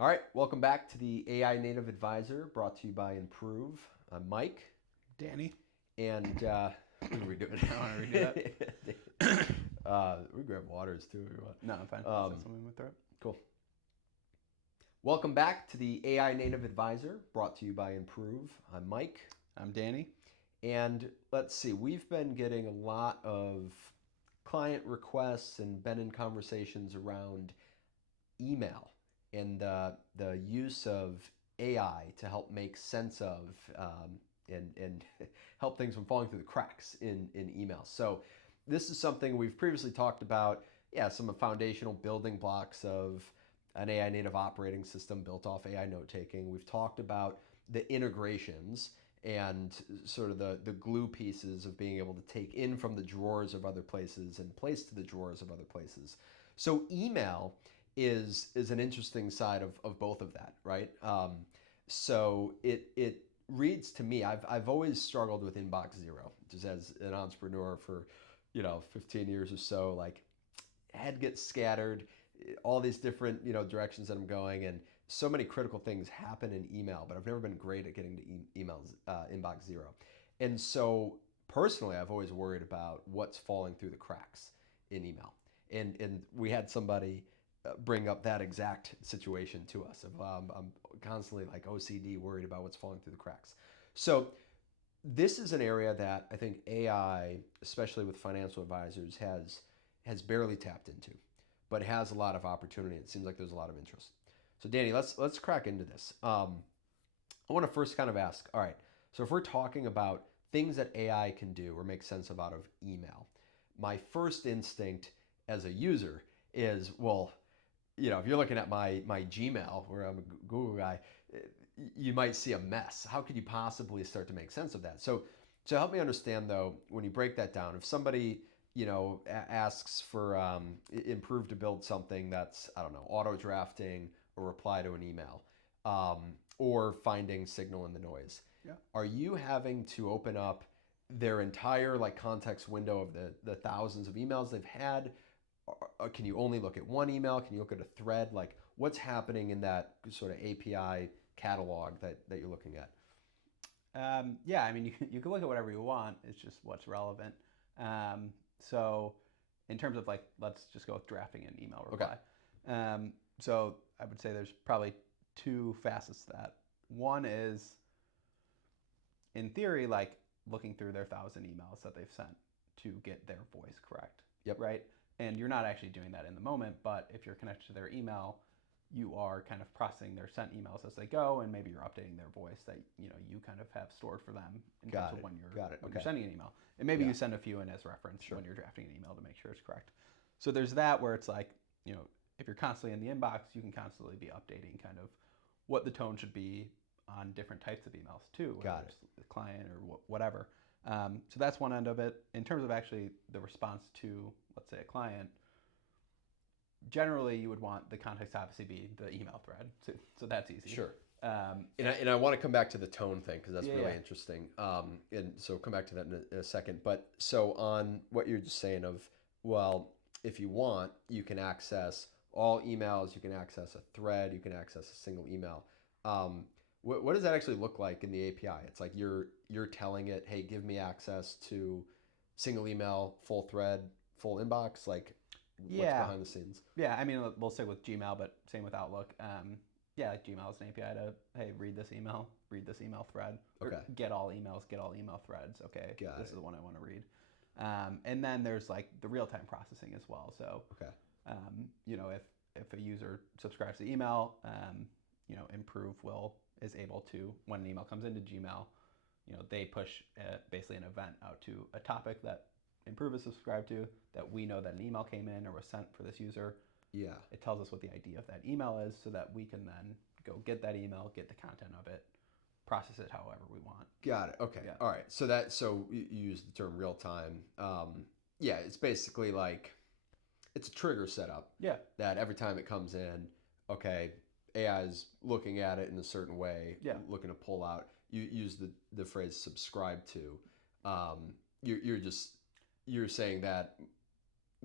All right, welcome back to the AI Native Advisor, brought to you by Impruve. I'm Mike, Danny. and we can redo it. I want to redo that. We grab waters too if you want. No, I'm fine. Is that something in my throat? Cool. Welcome back to the AI Native Advisor, brought to you by Impruve. I'm Mike, I'm Danny. and let's see, we've been getting a lot of client requests and been in conversations around email and the use of AI to help make sense of and help things from falling through the cracks in email. So this is something we've previously talked about. Yeah, some of the foundational building blocks of an AI native operating system built off AI note taking. We've talked about the integrations and sort of the glue pieces of being able to take in from the drawers of other places and place to the drawers of other places. So email is an interesting side of both of that, right? So it reads to me. I've always struggled with inbox zero, just as an entrepreneur for 15 years or so. Like, head gets scattered, all these different directions that I'm going, and so many critical things happen in email. But I've never been great at getting to emails inbox zero, and so personally, I've always worried about what's falling through the cracks in email. And we had somebody bring up that exact situation to us. I'm constantly like OCD, worried about what's falling through the cracks. So this is an area that I think AI, especially with financial advisors, has barely tapped into, but has a lot of opportunity. It seems like there's a lot of interest. So Danny, let's crack into this. I want to first kind of ask, all right, so if we're talking about things that AI can do or make sense of out of email, my first instinct as a user is, well, if you're looking at my Gmail, where I'm a Google guy, you might see a mess. How could you possibly start to make sense of that? So help me understand though, when you break that down, if somebody asks for Impruve to build something that's, I don't know, auto drafting or reply to an email, or finding signal in the noise, Yeah. are you having to open up their entire like context window of the thousands of emails they've had? Can you only look at one email? Can you look at a thread? Like, what's happening in that sort of API catalog that you're looking at? Yeah, I mean, you can look at whatever you want. It's just what's relevant. So, in terms of like, let's just go with drafting an email reply. So, I would say there's probably two facets to that. One is, in theory, like looking through their 1,000 emails that they've sent to get their voice correct. Yep. Right? And you're not actually doing that in the moment, but if you're connected to their email, you are kind of processing their sent emails as they go, and maybe you're updating their voice that you kind of have stored for them in terms of when you're sending an email. And maybe you send a few in as reference when you're drafting an email to make sure it's correct. So there's that where it's like, if you're constantly in the inbox, you can constantly be updating kind of what the tone should be on different types of emails too, whether it's the client or whatever. So that's one end of it. In terms of actually the response to, let's say, a client, generally you would want the context to obviously be the email thread. So that's easy. Sure. And I want to come back to the tone thing because that's really interesting. And so come back to that in a second. But so on what you're just saying of, well, if you want, you can access all emails, you can access a thread, you can access a single email. What does that actually look like in the API? It's like you're telling it, hey, give me access to single email, full thread, full inbox. Like, what's behind the scenes? Yeah, I mean, we'll stick with Gmail, but same with Outlook. Yeah, like Gmail is an API to, hey, read this email thread. Okay. Or get all email threads. Okay, this is the one I want to read. And then there's like the real-time processing as well. So, if a user subscribes to email, Impruve is able to, when an email comes into Gmail, they push basically an event out to a topic that Impruve is subscribed to, that we know that an email came in or was sent for this user. Yeah. It tells us what the ID of that email is so that we can then go get that email, get the content of it, process it however we want. Got it. Okay. Yeah. All right. So you use the term real time. Yeah, it's basically like it's a trigger setup. Yeah. That every time it comes in, okay, AI is looking at it in a certain way, looking to pull out. You use the phrase subscribe to. You're saying that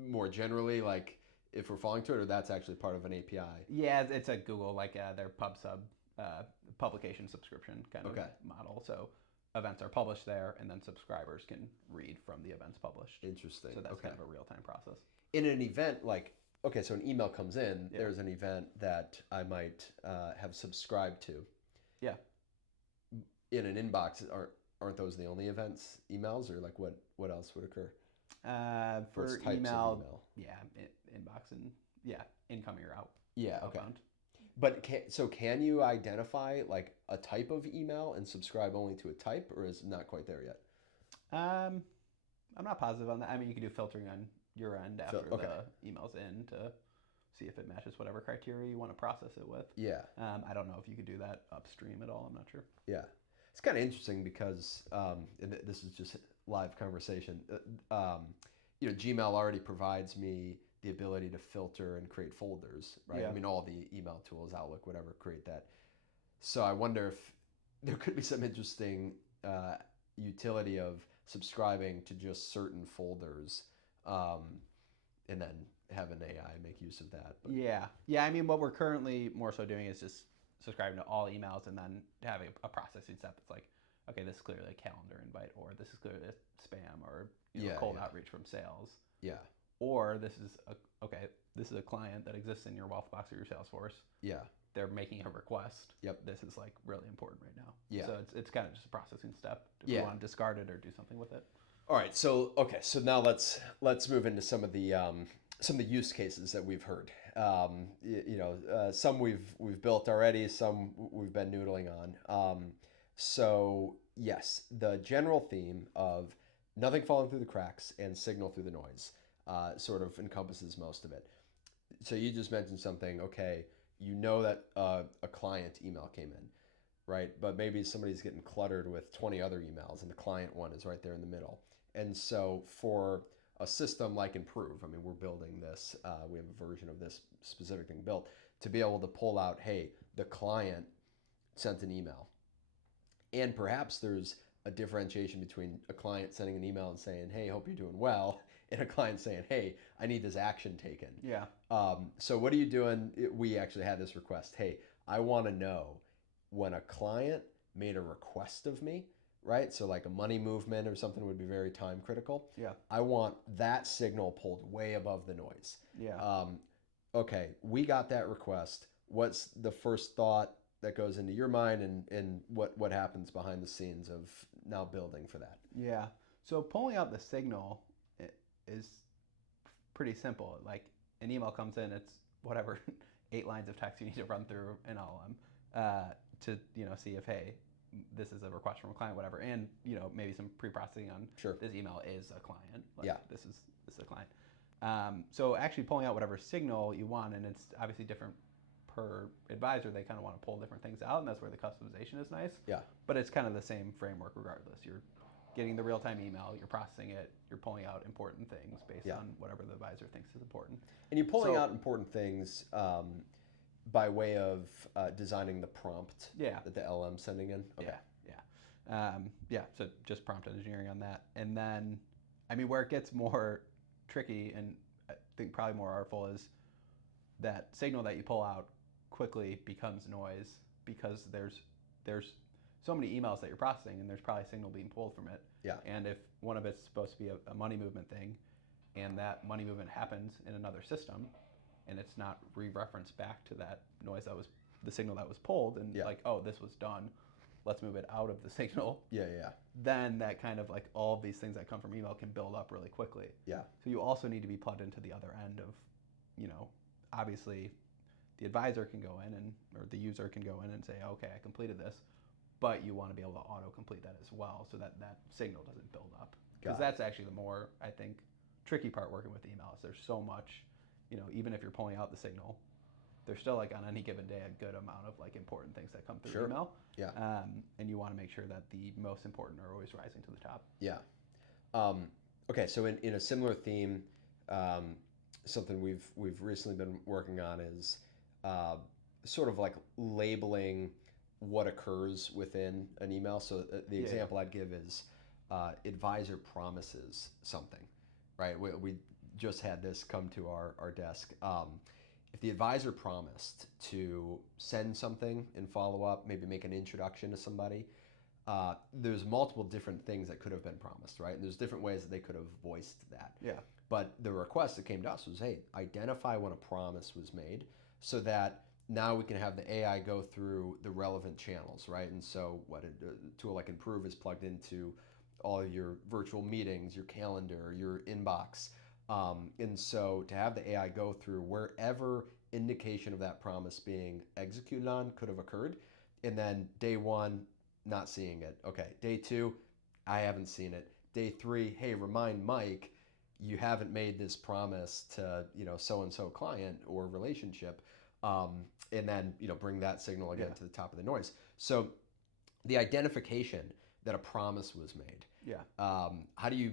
more generally, like if we're falling to it, or that's actually part of an API? Yeah, it's a Google, like their PubSub publication subscription kind of Okay. model. So events are published there, and then subscribers can read from the events published. Interesting. So that's Okay. kind of a real-time process. In an event, like, okay, so an email comes in, Yeah. there's an event that I might have subscribed to. Yeah. In an inbox, aren't those the only events emails, or like what else would occur? For What's types of email, email? yeah, inbox and incoming or out. Yeah, okay. Outbound. But can you identify like a type of email and subscribe only to a type, or is it not quite there yet? I'm not positive on that. I mean, you can do filtering on your end after Okay. the email's in to see if it matches whatever criteria you want to process it with. Yeah, I don't know if you could do that upstream at all. I'm not sure. yeah. It's kind of interesting because and this is just live conversation. Gmail already provides me the ability to filter and create folders, right? Yeah. I mean, all the email tools, Outlook, whatever, create that. So I wonder if there could be some interesting utility of subscribing to just certain folders, and then have an AI make use of that. But, Yeah. I mean, what we're currently more so doing is just subscribing to all emails and then having a processing step that's like, okay, this is clearly a calendar invite, or this is clearly a spam, or cold outreach from sales. Yeah. Or this is a client that exists in your wealth box or your Salesforce. Yeah. They're making a request. Yep. This is like really important right now. Yeah. So it's kind of just a processing step. If Yeah. you want to discard it or do something with it. All right. So now let's move into some of the use cases that we've heard. Some we've built already, some we've been noodling on. So yes, the general theme of nothing falling through the cracks and signal through the noise sort of encompasses most of it. So you just mentioned something. Okay, that a client email came in, right? But maybe somebody's getting cluttered with 20 other emails, and the client one is right there in the middle. And so for a system like Impruve, I mean, we're building this. We have a version of this specific thing built to be able to pull out, hey, the client sent an email. And perhaps there's a differentiation between a client sending an email and saying, hey, hope you're doing well, and a client saying, hey, I need this action taken. Yeah. So what are you doing? We actually had this request. Hey, I want to know when a client made a request of me, right? So like a money movement or something would be very time critical. Yeah. I want that signal pulled way above the noise. Yeah. Okay, we got that request. What's the first thought that goes into your mind, and what happens behind the scenes of now building for that? Yeah. So pulling out the signal is pretty simple. Like an email comes in, it's whatever 8 lines of text you need to run through an LLM to see if, hey, this is a request from a client, whatever, and maybe some pre-processing on Sure. This email is a client. Like, Yeah. This is a client. So actually pulling out whatever signal you want, and it's obviously different per advisor. They kind of want to pull different things out, and that's where the customization is nice. Yeah. But it's kind of the same framework regardless. You're getting the real-time email, you're processing it, you're pulling out important things based on whatever the advisor thinks is important. And you're pulling out important things by way of designing the prompt that the LM sending in. Okay. So just prompt engineering on that. And then, I mean, where it gets more tricky and I think probably more artful is that signal that you pull out quickly becomes noise because there's so many emails that you're processing, and there's probably a signal being pulled from it. Yeah. And if one of it's supposed to be a money movement thing, and that money movement happens in another system, and it's not re-referenced back to that noise that was the signal that was pulled, and like, oh, this was done, let's move it out of the signal. Yeah. Then that kind of like all of these things that come from email can build up really quickly. Yeah. So you also need to be plugged into the other end of, obviously the advisor can go in or the user can go in and say, okay, I completed this, but you want to be able to auto-complete that as well so that signal doesn't build up. Because that's actually the more, I think, tricky part working with emails. There's so much, even if you're pulling out the signal, there's still like on any given day a good amount of like important things that come through email. Yeah. And you want to make sure that the most important are always rising to the top. Yeah. Okay, so in a similar theme, something we've recently been working on is sort of like labeling what occurs within an email. So the example I'd give is advisor promises something, right? We just had this come to our desk. If the advisor promised to send something and follow up, maybe make an introduction to somebody, there's multiple different things that could have been promised, right? And there's different ways that they could have voiced that. Yeah. But the request that came to us was, hey, identify when a promise was made so that now we can have the AI go through the relevant channels, right? And so what a tool like Impruve is plugged into all of your virtual meetings, your calendar, your inbox. And so to have the AI go through wherever indication of that promise being executed on could have occurred. And then day one, not seeing it. Okay, day two, I haven't seen it. Day three, hey, remind Mike, you haven't made this promise to so and so client or relationship, and then bring that signal again to the top of the noise. So the identification that a promise was made. Yeah. How do you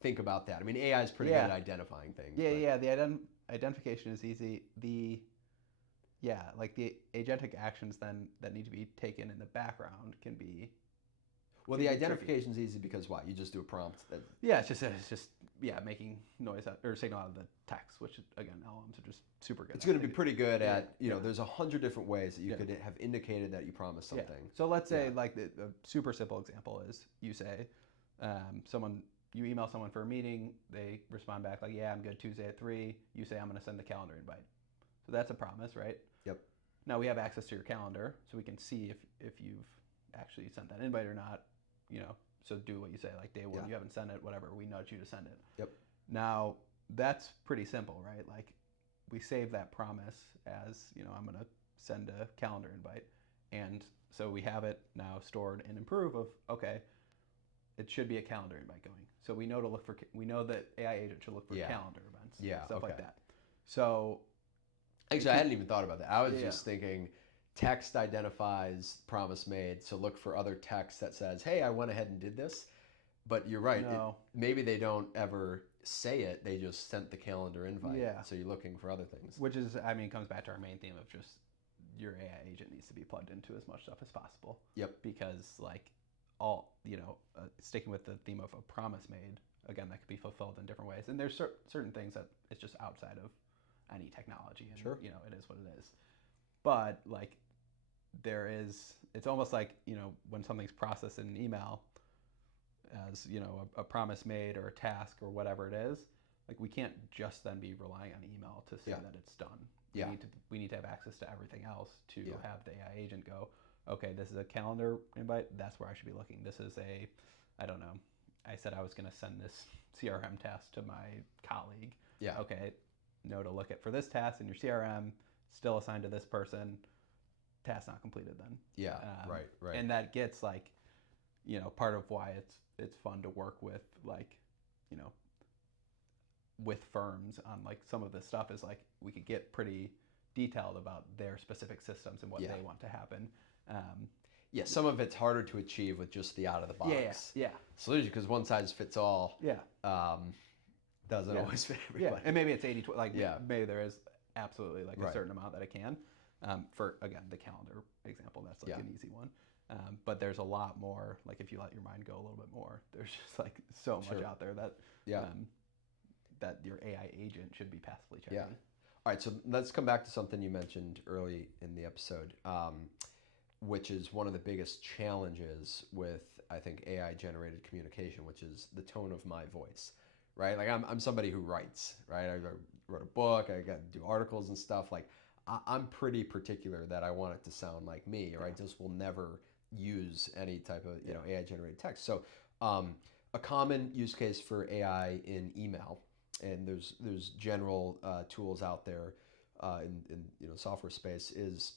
think about that? I mean, AI is pretty good at identifying things. Yeah, yeah. The identification is easy. The agentic actions then that need to be taken in the background can be. Well, the identification is easy because what? You just do a prompt. It's just making noise or signal out of the text, which again LLMs are just super good. It's going to be pretty good at There's 100 different ways that you could have indicated that you promised something. Yeah. So let's say like a super simple example is you say you email someone for a meeting, they respond back like, yeah, I'm good Tuesday at 3. You say I'm going to send the calendar invite. So that's a promise, right? Yep. Now we have access to your calendar, so we can see if you've actually sent that invite or not. So do what you say, like day one, you haven't sent it, whatever, we nudge you to send it. Yep. Now that's pretty simple, right? Like we save that promise as, I'm going to send a calendar invite. And so we have it now stored in Impruve of, okay, it should be a calendar invite going. So we know that AI agent should look for calendar events, stuff like that. So actually, I hadn't even thought about that. I was just thinking text identifies promise made, so look for other text that says, hey, I went ahead and did this. But you're right. No. Maybe they don't ever say it. They just sent the calendar invite. Yeah. So you're looking for other things. Which is, comes back to our main theme of just your AI agent needs to be plugged into as much stuff as possible. Yep. Because sticking with the theme of a promise made, again, that could be fulfilled in different ways. And there's certain things that it's just outside of any technology. And, sure. It is what it is. But like it's almost like, when something's processed in an email as, a promise made or a task or whatever it is, like we can't just then be relying on email to say that it's done. Yeah. We need to have access to everything else to have the AI agent go, okay, this is a calendar invite. That's where I should be looking. This is I don't know. I said I was going to send this CRM task to my colleague. Yeah. Okay, no to look at for this task in your CRM, still assigned to this person. Task not completed then. Yeah, right. And that gets like, part of why it's fun to work with with firms on like some of this stuff is like we could get pretty detailed about their specific systems and what they want to happen. Some of it's harder to achieve with just the out of the box solution because one size fits all. Doesn't always fit everybody. And maybe it's 80-20. Like maybe there is absolutely like a certain amount that it can. For again the calendar example, that's like an easy one. But there's a lot more. Like if you let your mind go a little bit more, there's just like so much out there that that your AI agent should be passively checking. Yeah. All right, so let's come back to something you mentioned early in the episode, which is one of the biggest challenges with, I think, AI-generated communication, which is the tone of my voice, right? Like I'm somebody who writes, right? I wrote a book, I got to do articles and stuff. Like I'm pretty particular that I want it to sound like me, or I just will never use any type of AI-generated text. So a common use case for AI in email, and there's general tools out there in software space, is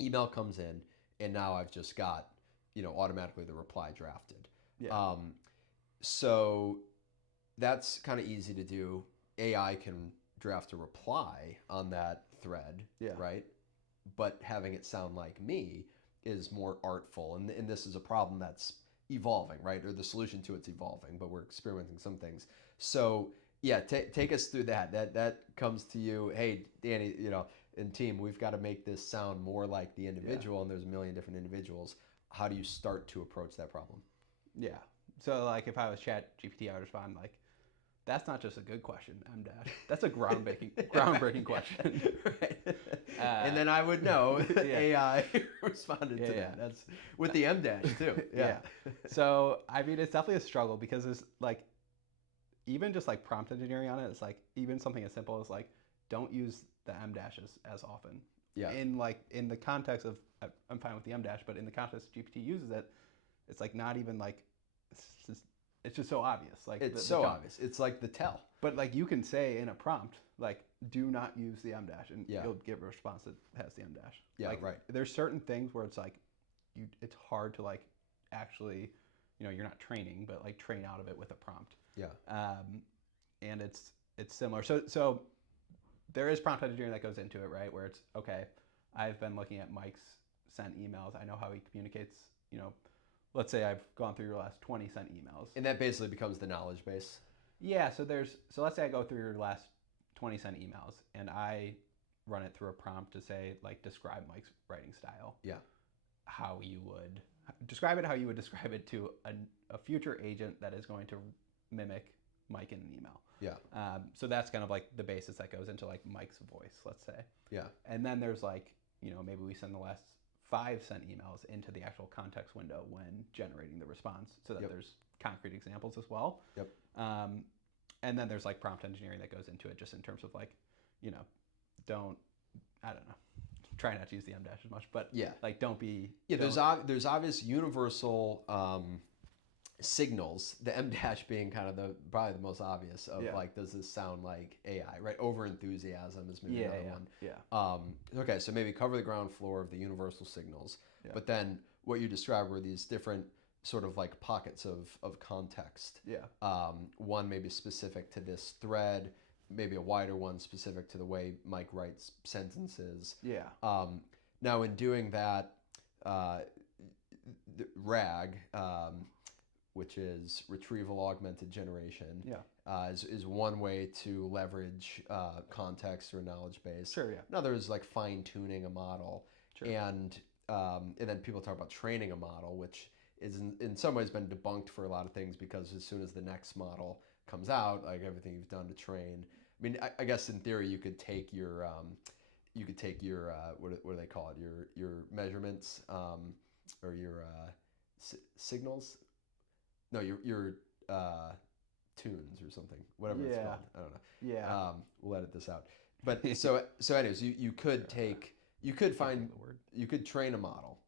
email comes in and now I've just got automatically the reply drafted. So that's kind of easy to do. AI can draft a reply on that thread, right? But having it sound like me is more artful, and this is a problem that's evolving, right? Or the solution to it's evolving, but we're experimenting some things. So take us through that. That comes to you, hey, Danny, and team, we've got to make this sound more like the individual, and there's a million different individuals. How do you start to approach that problem? Yeah. So like if I was Chat GPT, I would respond like, That's not just a good question, M dash. That's a groundbreaking question. Right. And then I would know yeah. AI responded to that. That's with the M dash too. Yeah. So I mean, it's definitely a struggle because it's like even just like prompt engineering on it. It's like even something as simple as like don't use the M dashes as often. Yeah. In the context of I'm fine with the M dash, but in the context GPT uses it, it's like not even like it's just so obvious. Like it's so obvious. It's like the tell. But like you can say in a prompt, like do not use the M dash, and you'll get a response that has the M dash. Yeah, like, right. There's certain things where it's like it's hard to like actually, you're not training, but like train out of it with a prompt. Yeah. And it's similar. So there is prompt engineering that goes into it, right? Where it's okay. I've been looking at Mike's sent emails. I know how he communicates. Let's say I've gone through your last 20 sent emails. And that basically becomes the knowledge base. Yeah, so let's say I go through your last 20 sent emails and I run it through a prompt to say like describe Mike's writing style. Yeah. How you would describe it, how you would describe it to a future agent that is going to mimic Mike in an email. Yeah. So that's kind of like the basis that goes into like Mike's voice, let's say. Yeah. And then there's like, maybe we send the last 5 sent emails into the actual context window when generating the response so that there's concrete examples as well. Yep. And then there's like prompt engineering that goes into it just in terms of like, try not to use the M dash as much, but like don't be. Yeah, there's obvious universal signals, the M dash being kind of probably the most obvious of like, does this sound like AI, right? Over enthusiasm is maybe another one. Yeah. Okay, so maybe cover the ground floor of the universal signals, but then what you described were these different sort of like pockets of context. Yeah. One maybe specific to this thread, maybe a wider one specific to the way Mike writes sentences. Yeah. Now in doing that, RAG, which is retrieval augmented generation, is one way to leverage context or knowledge base. Sure, yeah. Another is like fine tuning a model, sure. and then people talk about training a model, which is in some ways been debunked for a lot of things because as soon as the next model comes out, like everything you've done to train. I mean, I guess in theory you could take your what do they call it? Your measurements or your signals. No, your tunes or something, whatever it's called. I don't know. Yeah. We'll edit this out. But so anyways, you could train a model.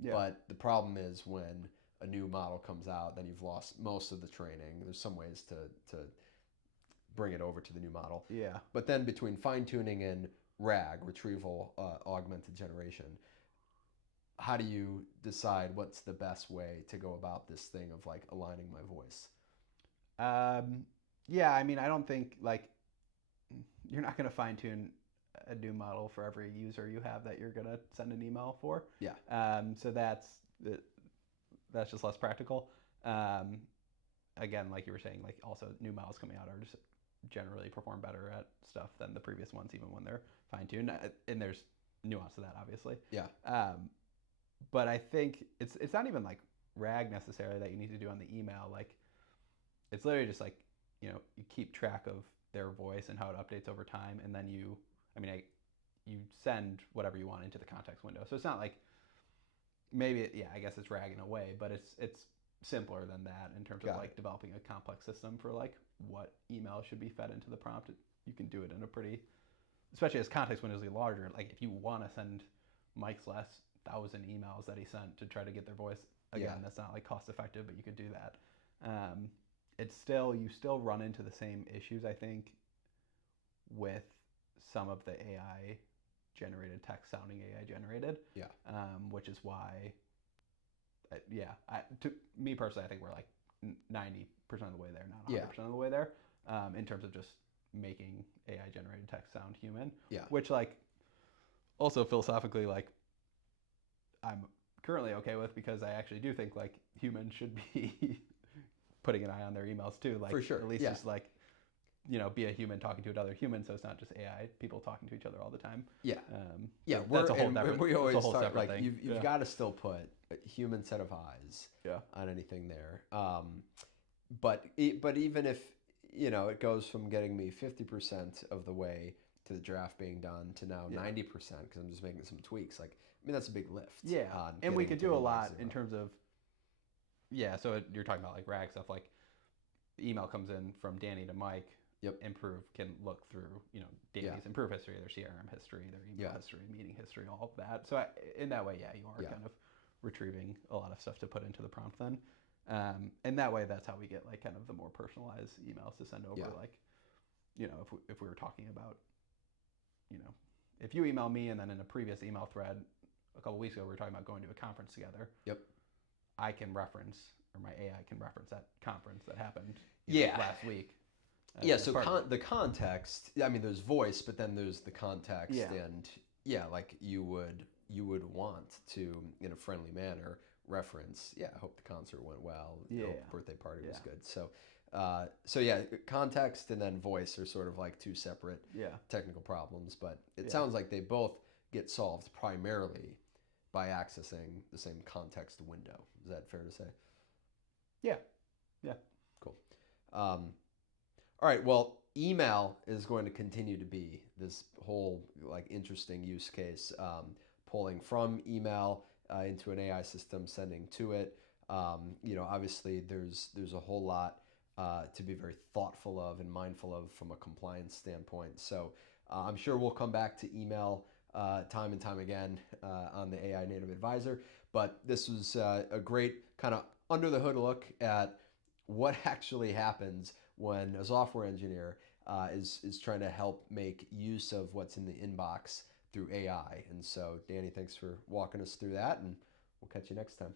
Yeah. But the problem is when a new model comes out, then you've lost most of the training. There's some ways to bring it over to the new model. Yeah. But then between fine tuning and RAG, retrieval augmented generation, how do you decide what's the best way to go about this thing of like aligning my voice? Yeah, I mean, I don't think like you're not going to fine tune a new model for every user you have that you're going to send an email for. Yeah. So that's just less practical. Again, like you were saying, like also new models coming out are just generally perform better at stuff than the previous ones, even when they're fine tuned. And there's nuance to that, obviously. Yeah. But I think it's not even like RAG necessarily that you need to do on the email. Like it's literally just like, you keep track of their voice and how it updates over time. And then you send whatever you want into the context window. So it's not like I guess it's RAG in a way, but it's simpler than that in terms of like developing a complex system for like what email should be fed into the prompt. You can do it in a pretty, especially as context windows get larger. Like if you want to send Mike's last 1,000 emails that he sent to try to get their voice, again, that's not like cost effective, but you could do that. You still run into the same issues, I think, with some of the AI generated text sounding AI generated. Yeah. Which is why, to me personally, I think we're like 90% of the way there, not 100% of the way there, in terms of just making AI generated text sound human. Yeah. Which like, also philosophically, like, I'm currently okay with because I actually do think like humans should be putting an eye on their emails too. Like, for sure. At least just like, be a human talking to another human, so it's not just AI people talking to each other all the time. Yeah. That's a whole different. We always talk like thing. You've got to still put a human set of eyes on anything there. But even if it goes from getting me 50% of the way to the draft being done to now 90% because I'm just making some tweaks. Like, I mean, that's a big lift. Yeah, On and we getting could to do a the lot zero. in terms of So you're talking about like RAG stuff. Like the email comes in from Danny to Mike. Yep. Impruve can look through Danny's Impruve history, their CRM history, their email history, meeting history, all of that. So in that way, you are kind of retrieving a lot of stuff to put into the prompt then. And that way, that's how we get like kind of the more personalized emails to send over. Like, if we were talking about, if you email me and then in a previous email thread a couple weeks ago we were talking about going to a conference together. Yep. I can reference, or my AI can reference that conference that happened last week. So the context. I mean, there's voice, but then there's the context, and like you would want to, in a friendly manner, reference. I hope the concert went well. Hope the birthday party was good. So, context and then voice are sort of like two separate technical problems, but it sounds like they both get solved primarily by accessing the same context window. Is that fair to say? Yeah. Cool. All right. Well, email is going to continue to be this whole like interesting use case, pulling from email into an AI system, sending to it. Obviously there's a whole lot to be very thoughtful of and mindful of from a compliance standpoint. So I'm sure we'll come back to email time and time again on the AI Native Advisor. But this was a great kind of under the hood look at what actually happens when a software engineer is trying to help make use of what's in the inbox through AI. And so, Danny, thanks for walking us through that, and we'll catch you next time.